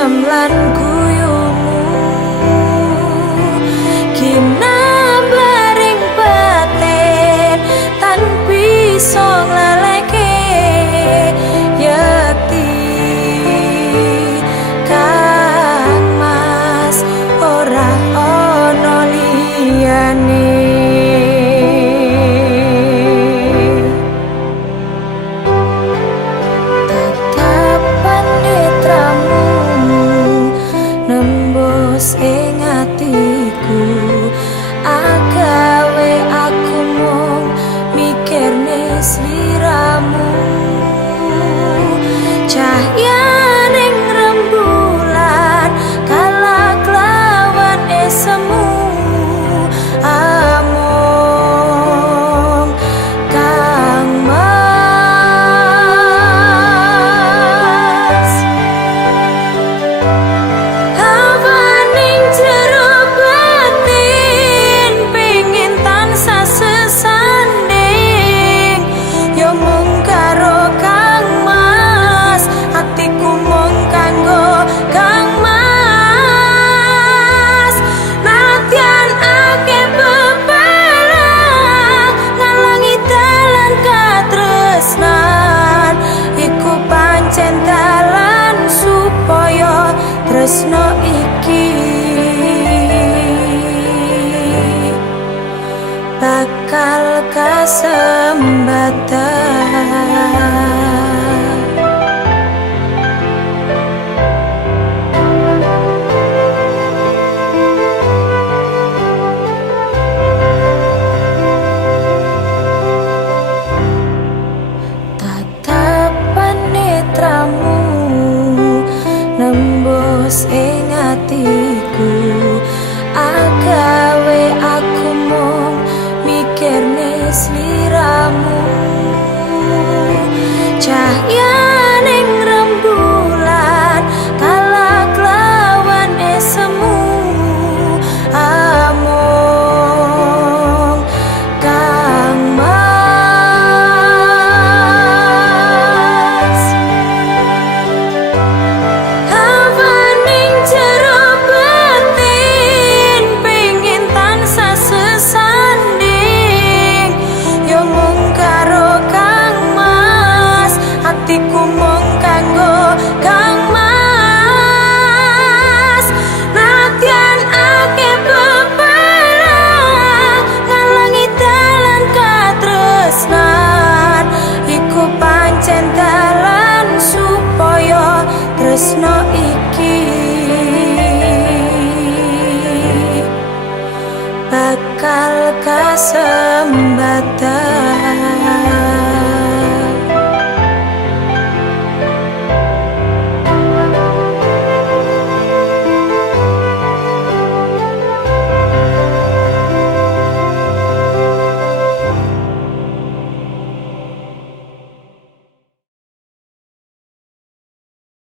asem lan guyumu kinambaring batin tan bisa nglaleke yekti Kang Mas ora ono liyane. Ing atiku agawe aku mung mikirne sliramu cahyaning rembulan kala klawan esemu amung Kang Mas tresno iki bakal kasembatan. Tatapan netramu nembus ing atiku agawe aku mung mikirne sliramu cahyaning rembulan kala klawan esemu amung Kang Mas atiku mung kanggo Kang Mas nadyan akeh bebalang ngalangi dalan katresnan iku pancen dalan supaya tresno iki bakal kasembatan.